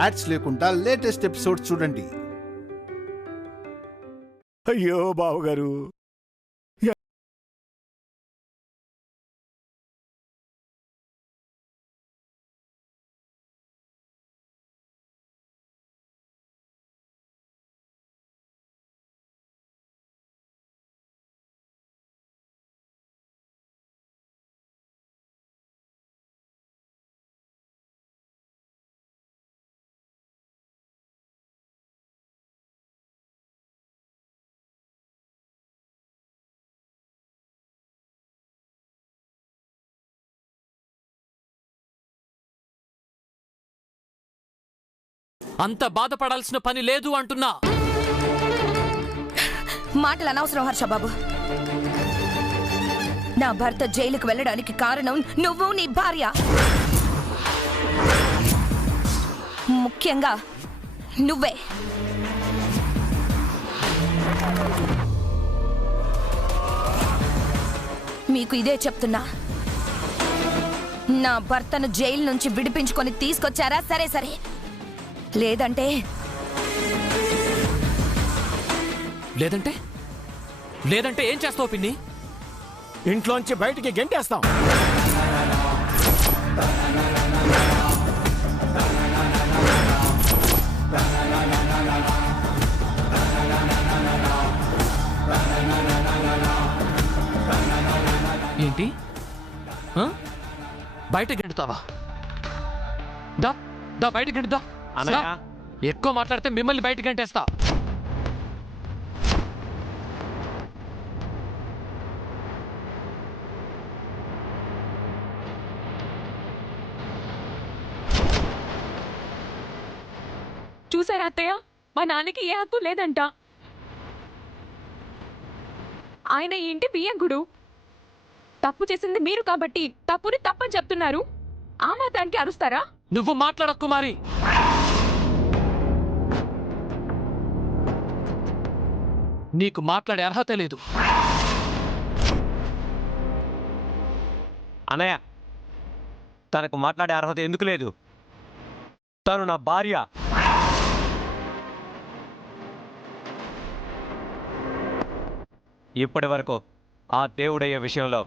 Ads లేకుండా latest episodes చూడండి. అయ్యో బావగారు, అంత బాధపడాల్సిన పని లేదు అంటున్నా. మాటలు అనవసరం హర్షబాబు. నా భర్త జైలుకు వెళ్ళడానికి కారణం నువ్వు, నీ భార్య, ముఖ్యంగా నువ్వే. మీకు ఇదే చెప్తున్నా. నా భర్తను జైలు నుంచి విడిపించుకొని తీసుకొచ్చారా? సరే సరే, లేదంటే లేదంటే లేదంటే ఏం చేస్తావు పిన్ని? ఇంట్లోంచి బయటికి గెంటేస్తాం. ఏంటి? బయట గెంటుతావా? దా దా బయట గెంటుదా. ఎక్కువ మాట్లాడితే మిమ్మల్ని బయట గంటేస్తా. చూసారా అత్తయ్య, మా నాన్నకి ఏ హక్కు లేదంట. ఆయన ఈ ఇంటి బియ్యంకుడు. తప్పు చేసింది మీరు కాబట్టి తప్పుని తప్పని చెప్తున్నారు. ఆ మాత్రానికి అరుస్తారా? నువ్వు మాట్లాడకు కుమారి. నీకు మాట్లాడే అర్హత లేదు. అన్నయ్య, తనకు మాట్లాడే అర్హత ఎందుకు లేదు? తను నా భార్య. ఇప్పటి వరకు ఆ దేవుడయ్యే విషయంలో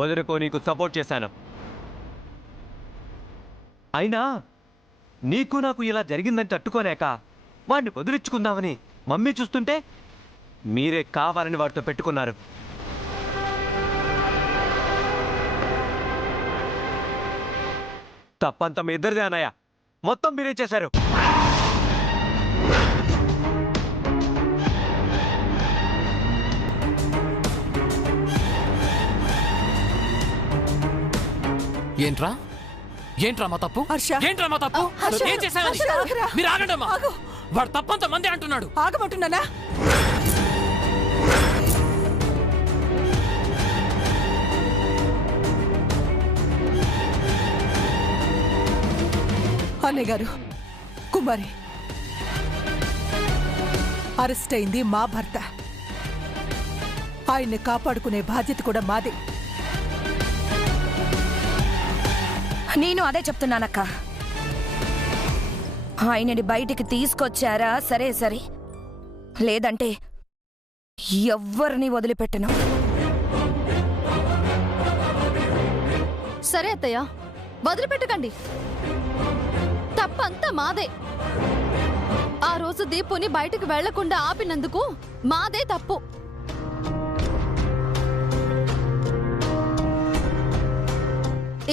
వదులుకో నీకు సపోర్ట్ చేశాను. అయినా నీకు నాకు ఇలా జరిగిందని తట్టుకోలేక వాడిని వదిలించుకుందామని మమ్మీ చూస్తుంటే మీరే కావాలని వాడితో పెట్టుకున్నారు. తప్పంతా మీ ఇద్దరిదే అన్నయ్య. మొత్తం మీరే చేశారు. ఏంట్రా ఏంట్రా మా తప్పు? ఏంట్రా మా తప్పు? ఏం చేశాను? మీరు ఆగండమ్మా. వాడు తప్పంత మంది అంటున్నాడు. ఆగమంటున్నానా? అన్నయ్య గారు, కుమారి అరెస్ట్ అయింది మా భర్త. ఆయన్ని కాపాడుకునే బాధ్యత కూడా మాదే. నేను అదే చెప్తున్నానక్క. ఆయనని బయటికి తీసుకొచ్చారా? సరే సరే, లేదంటే ఎవ్వరిని వదిలిపెట్టను. సరే అత్తయ్య, వదిలిపెట్టకండి. తప్పంతా మాదే. ఆ రోజు దీపుని బయటకు వెళ్లకుండా ఆపినందుకు మాదే తప్పు.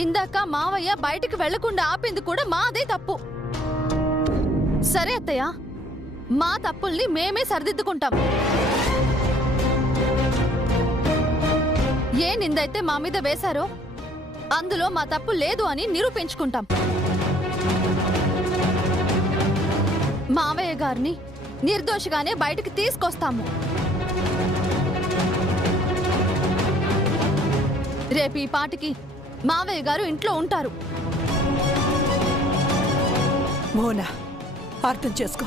ఇందాక మావయ్య బయటకు వెళ్లకుండా ఆపింది కూడా మాదే తప్పు. సరే అత్తయ్య, మా తప్పుల్ని మేమే సరిదిద్దుకుంటాం. ఏ నిందైతే మా మీద వేశారో అందులో మా తప్పు లేదు అని నిరూపించుకుంటాం. మావయ్య గారిని నిర్దోషిగానే బయటికి తీసుకొస్తాము. రేపు ఈ పాటికి మావయ్య గారు ఇంట్లో ఉంటారు. మోనా, అర్థం చేసుకో.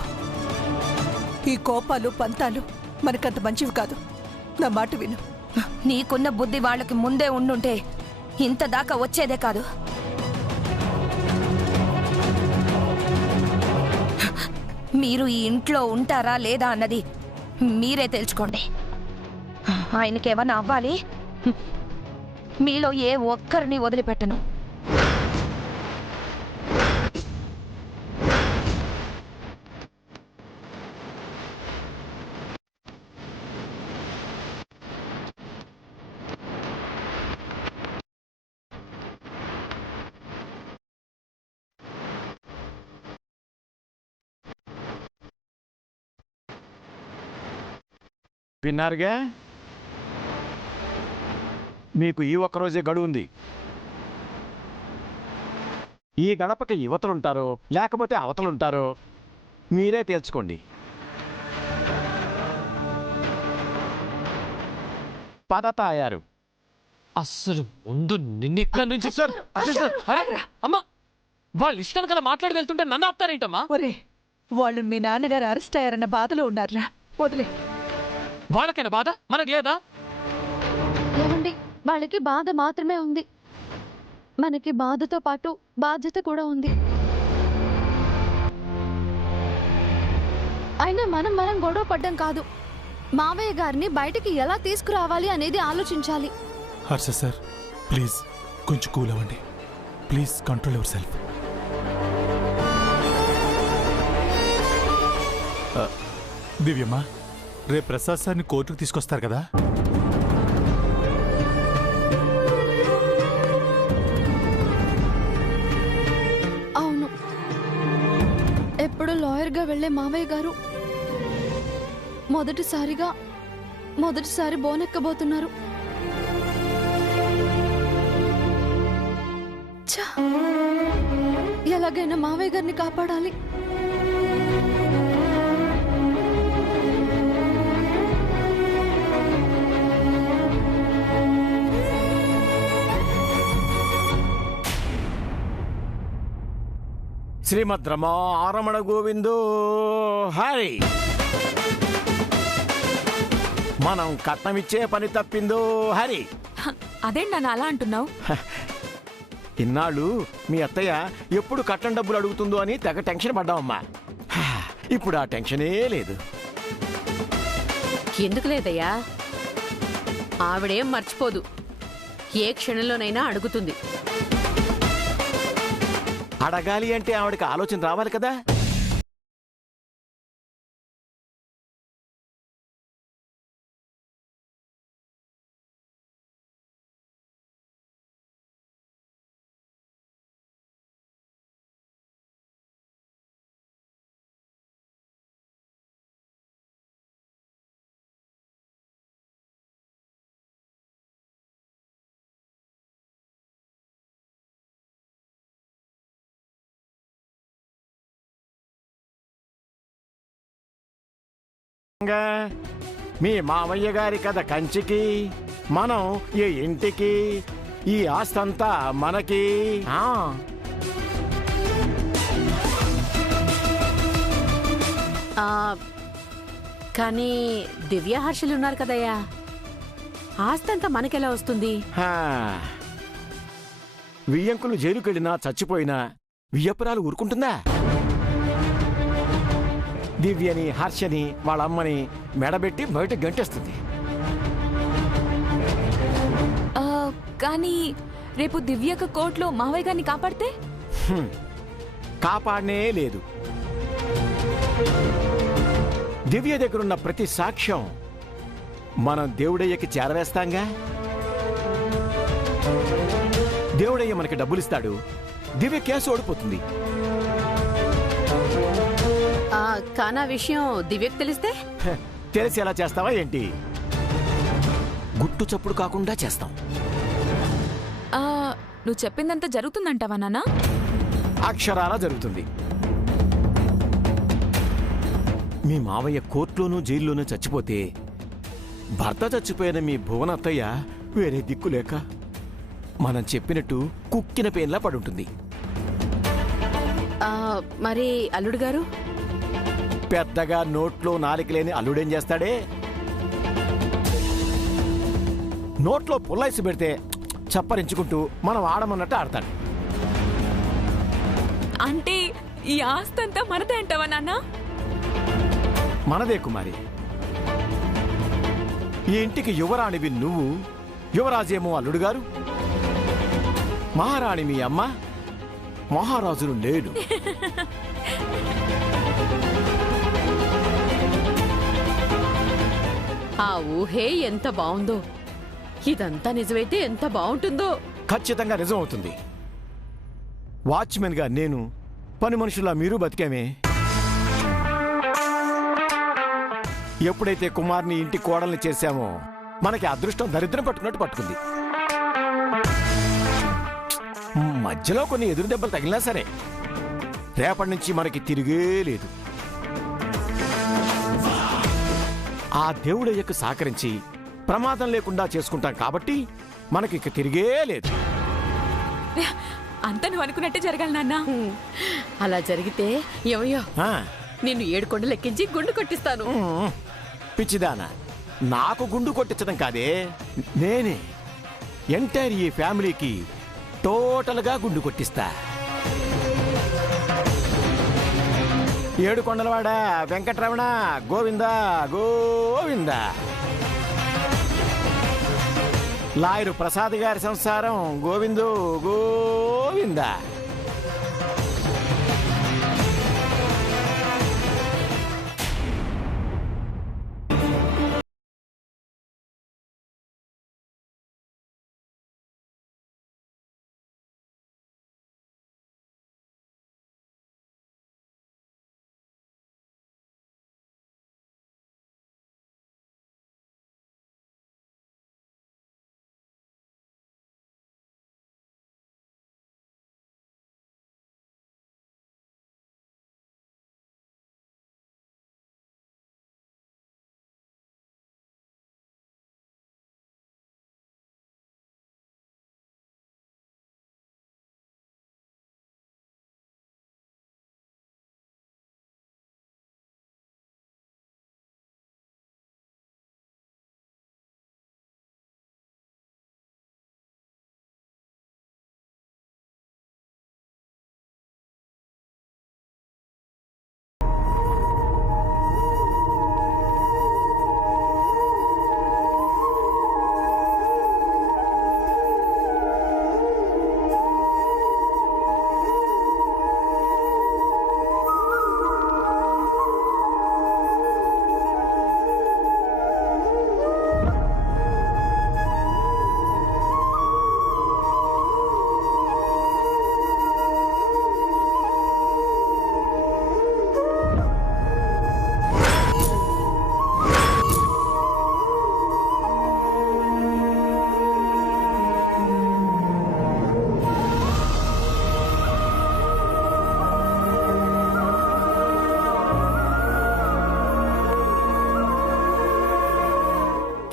ఈ కోపాలు పంతాలు మనకంత మంచివి కాదు. నా మాట విను. నీకున్న బుద్ధి వాళ్ళకి ముందే ఉండుంటే ఇంత దాకా వచ్చేదే కాదు. మీరు ఈ ఇంట్లో ఉంటారా లేదా అన్నది మీరే తెలుసుకోండి. ఆయనకేమన్నా అవ్వాలి, మీలో ఏ ఒక్కరిని వదిలిపెట్టను. విన్నారుగా, మీకు ఈ ఒక్కరోజే గడువు ఉంది. ఈ గడపకి యువతలుంటారో లేకపోతే అవతలుంటారో మీరే తేల్చుకోండి. పద తాయారు. అస్సలు ముందు నిన్ను ఇక్కడ నుంచి సార్ అమ్మా, వాళ్ళు ఇష్టాన్ని కదా మాట్లాడి వెళ్తుంటే నన్ను ఆపుతారేంటమ్మా? ఒరే, వాళ్ళు మీ నాన్నగారు అరెస్ట్ అయ్యారన్న బాధలో ఉన్నారా? వదిలే. వాళ్ళకైనా బాధ, మనకు లేదా? ఏమండి, వాళ్ళకి బాధ మాత్రమే ఉంది, మనకి బాధతో పాటు బాధ్యత కూడా ఉంది. అయినా మనం గొడవ పడ్డం కాదు, మావయ్య గారిని బయటికి ఎలా తీసుకురావాలి అనేది ఆలోచించాలి. హర్ష సార్, ప్లీజ్ కొంచెం కూల్ అవ్వండి. Please control yourself. Divyamma, రేపు ప్రసాద్ సార్ని కోర్టుకు తీసుకొస్తారు కదా? అవును, ఎప్పుడు లాయర్గా వెళ్లే మావయ్య గారు మొదటిసారి బోనెక్కబోతున్నారు. ఛ! ఎలాగైనా మావయ్య గారిని కాపాడాలి. శ్రీమద్ రమణ గోవిందో హరి. మనం కట్నమిచ్చే పని తప్పిందో హరి. అదేంటి నన్ను అలా అంటున్నావు? ఇన్నాళ్ళు మీ అత్తయ్య ఎప్పుడు కట్నం డబ్బులు అడుగుతుందో అని తెగ టెన్షన్ పడ్డామమ్మా. ఇప్పుడు ఆ టెన్షనే లేదు. ఎందుకు లేదయ్యా, ఆవిడేం మర్చిపోదు, ఏ క్షణంలోనైనా అడుగుతుంది. అడగాలి అంటే ఆవిడకి ఆలోచన రావాలి కదా. మీ మామయ్య గారి కథ కంచికి, మనం ఈ ఇంటికి, ఈ ఆస్తంతా మనకి. కానీ దివ్య హర్షలు ఉన్నారు కదయ్యా, ఆస్తంతా మనకెలా వస్తుంది? వియ్యంకులు జైలుకెళ్ళినా చచ్చిపోయినా వియ్యపురాలు ఊరుకుంటుందా? దివ్యని హర్షని వాళ్ళమ్మని మెడబెట్టి బయట గంటేస్తుంది. కానీ రేపు దివ్యక కోర్టులో మావయ్య గారిని కాపాడితే? కాపాడనే లేదు. దివ్య దగ్గరున్న ప్రతి సాక్ష్యం మనం దేవుడయ్యకి చేరవేస్తాంగా. దేవుడయ్య మనకి డబ్బులిస్తాడు, దివ్య కేసు ఓడిపోతుంది. కానా విషయం దివ్యకు తెలిస్తే? తెలిసి ఎలా చేస్తావా ఏంటి? గుట్టు చప్పుడు కాకుండా చేస్తాం. నువ్వు చెప్పిందంతా జరుగుతుందంటావా నాన్న? అక్షరాలా జరుగుతుంది. మీ మావయ్య కోర్టులోనూ జైల్లోనూ చచ్చిపోతే భర్త చచ్చిపోయిన మీ భువనత్తయ్య వేరే దిక్కు లేక మనం చెప్పినట్టు కుక్కిన పేన్లా పడుంటుంది. మరి అల్లుడు గారు? పెద్దగా నోట్లో నాలిక లేని అల్లుడేం చేస్తాడే? నోట్లో పుల్లైసి పెడితే చప్పరించుకుంటూ మనం ఆడమన్నట్టు ఆడతాడు. అంటే ఈ ఆస్తంతా మనదే అంటావా నాన్న? మనదే కుమారి. ఈ ఇంటికి యువరాణివి నువ్వు, యువరాజేమో అల్లుడు గారు, మహారాణి మీ అమ్మ, మహారాజును లేడు. ఆ ఊహే ఎంత బావుందో. ఇదంతా నిజమైతే ఎంత బావుంటుందో. ఖచ్చితంగా నిజం అవుతుంది. వాచ్మెన్గా నేను, పని మనుషులా మీరు బతికామే. ఎప్పుడైతే కుమార్ని ఇంటి కోడల్ని చేశామో మనకి అదృష్టం దరిద్రం పట్టుకున్నట్టు పట్టుకుంది. మధ్యలో కొన్ని ఎదురు దెబ్బలు తగిలినా సరే రేపటి నుంచి మనకి తిరిగే లేదు. ఆ దేవుడయ్యకు సహకరించి ప్రమాదం లేకుండా చేసుకుంటాం కాబట్టి మనకి ఇక తిరిగే లేదు. అంతా నువ్వు అనుకున్నట్టే జరగాలి నాన్న. అలా జరిగితే ఏమయ్యో, నిన్ను 7 కొండలు ఎక్కించి గుండు కొట్టిస్తాను. పిచ్చిదానా, నాకు గుండు కొట్టించడం కాదే, నేనే ఎంటైర్ ఈ ఫ్యామిలీకి టోటల్గా గుండు కొట్టిస్తా. 7 కొండలవాడ వెంకటరమణ గోవింద గోవింద. లాయరు ప్రసాద్ గారి సంసారం గోవిందు గోవింద.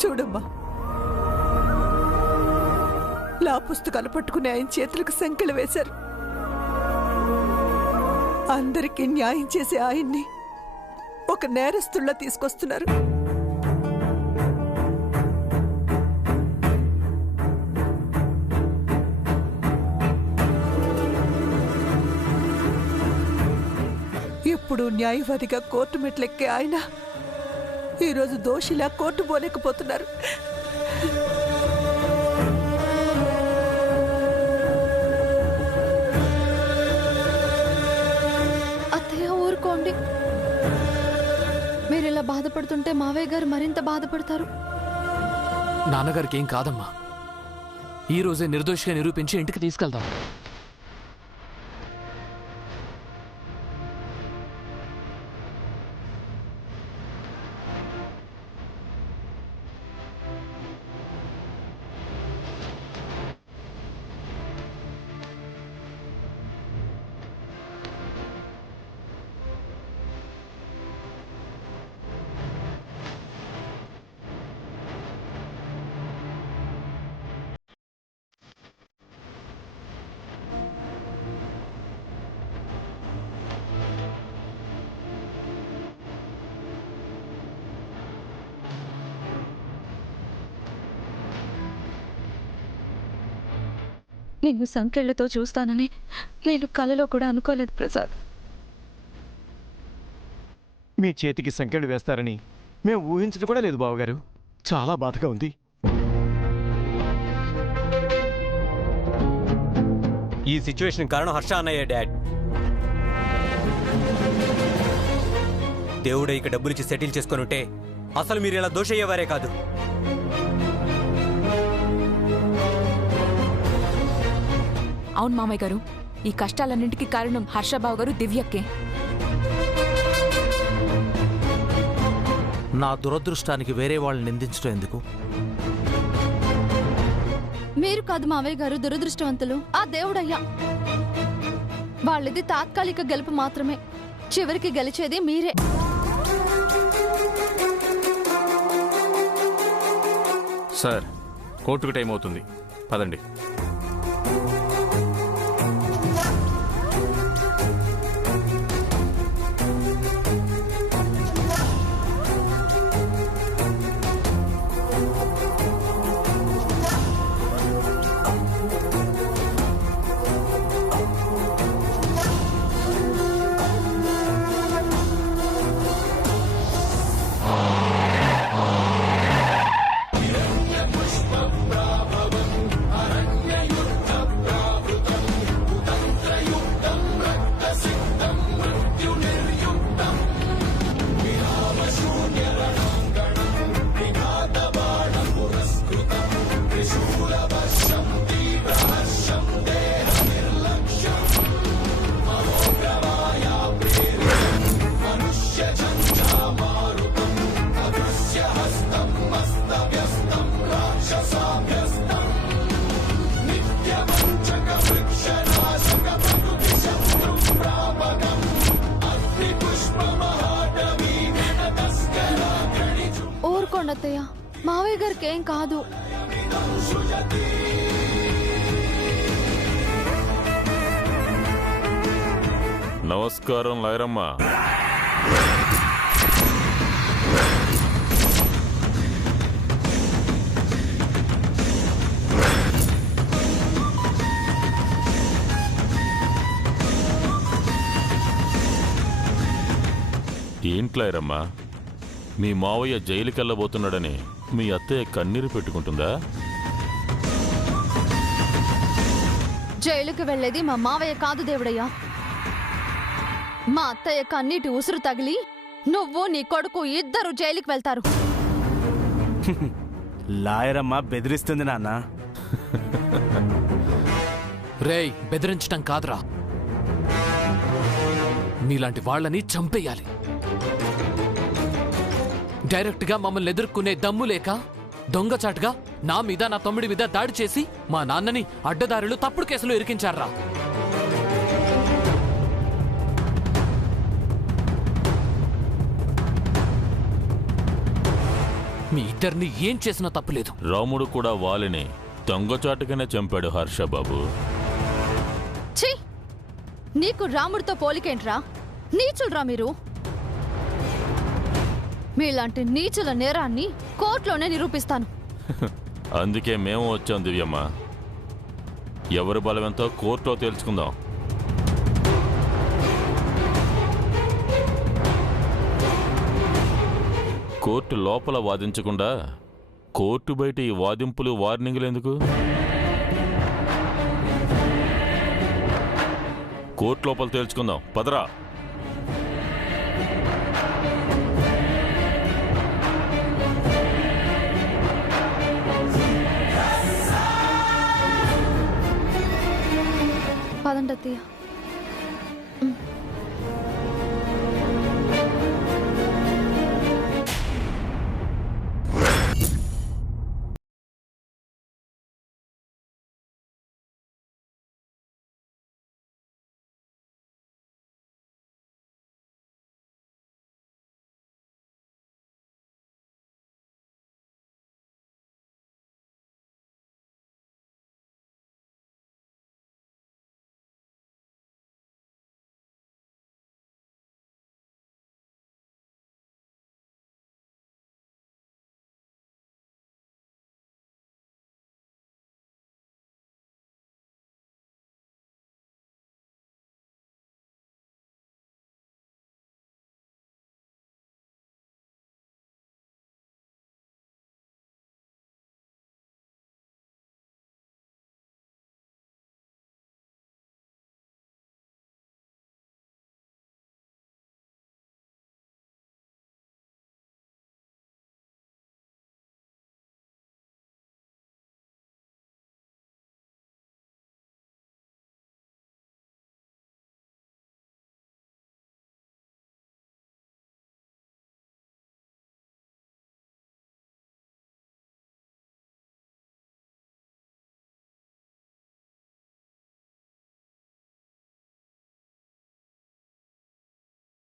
చూడమ్మా, లా పుస్తకాలు పట్టుకుని ఆయన చేతులకు సంకెళ్ళు వేశారు. అందరికీ న్యాయం చేసే ఆయన్ని ఒక నేరస్తుల్లా తీసుకొస్తున్నారు. ఎప్పుడు న్యాయవాదిగా కోర్టు మెట్లెక్కే ఆయన ఈరోజు దోషిలా కోర్టు పోలేకపోతున్నారు. అత్తయ్య ఊరుకోండి. మీరు ఇలా బాధపడుతుంటే మావయ్య గారు మరింత బాధపడతారు. నాన్నగారికి ఏం కాదమ్మా. ఈ రోజే నిర్దోషిగా నిరూపించి ఇంటికి తీసుకెళ్దాం. నిన్ను సంకెళ్లతో చూస్తానని నేను కలలో కూడా అనుకోలేదు ప్రసాద్. మీ చేతికి సంకెళ్ళు వేస్తారని మేము ఊహించడం కూడా లేదు బావగారు. చాలా బాధగా ఉంది. ఈ సిచ్యువేషన్ కారణం హర్ష అన్నయ్య డాడ్. దేవుడే ఇక డబ్బులిచ్చి సెటిల్ చేసుకొని ఉంటే అసలు మీరు ఇలా దోష అయ్యేవారే కాదు. అవును మామయ్య గారు, ఈ కష్టాలన్నింటికీ కారణం హర్షబాబు గారు, దివ్యక్కే. నా దురదృష్టానికి వేరే వాళ్ళని నిందించడం ఎందుకు? మీరు కాదు మావయ్య గారు దురదృష్టవంతులు, ఆ దేవుడయ్యా. వాళ్ళది తాత్కాలిక గెలుపు మాత్రమే, చివరికి గెలిచేది మీరే. సార్, కోర్టుకు టైం అవుతుంది, పదండి. ఊరుకోండి అత్తయ్య, మావయ్య గారికి ఏం కాదు. నమస్కారం లాయరమ్మ. ఏంట్లాయరమ్మా, మీ మావయ్య జైలుకెళ్ళబోతున్నాడని మీ అత్తయ్య కన్నీరు పెట్టుకుంటుందా? జైలుకి వెళ్లేది మా మావయ్య కాదు దేవుడయ్యా. మా అత్తయ్య కన్నీటి ఉసురు తగిలి నువ్వు నీ కొడుకు ఇద్దరు జైలుకి వెళ్తారు. లాయరమ్మ బెదిరిస్తుంది నాన్న. రేయ్, బెదిరించటం కాదురా, మీలాంటి వాళ్ళని చంపేయాలి. డైరెక్ట్ గా మమ్మల్ని ఎదుర్కొనే దమ్ము లేక దొంగచాటుగా నా మీద, నా తమ్ముడి మీద దాడి చేసి మా నాన్నని అడ్డదారులు తప్పుడు కేసులో ఇరికించారా. మీ ఇద్దరిని ఏం చేసినా తప్పులేదు. రాముడు కూడా వాలిని దొంగచాటుగానే చంపాడు హర్షబాబు. ఛీ, నీకు రాముడితో పోలికేంట్రా? నీచులరా మీరు. మీలాంటి నీచుల నేరాన్ని కోర్టులోనే నిరూపిస్తాను. అందుకే మేము వచ్చాం దివ్యమ్మ. ఎవరి బలమెంతో కోర్టులో తేల్చుకుందాం. కోర్టు లోపల వాదించకుండా కోర్టు బయట ఈ వాదింపులు, వార్నింగ్లు ఎందుకు? కోర్టు లోపల తేల్చుకుందాం, పదరా. పదండి అత్తయ్య.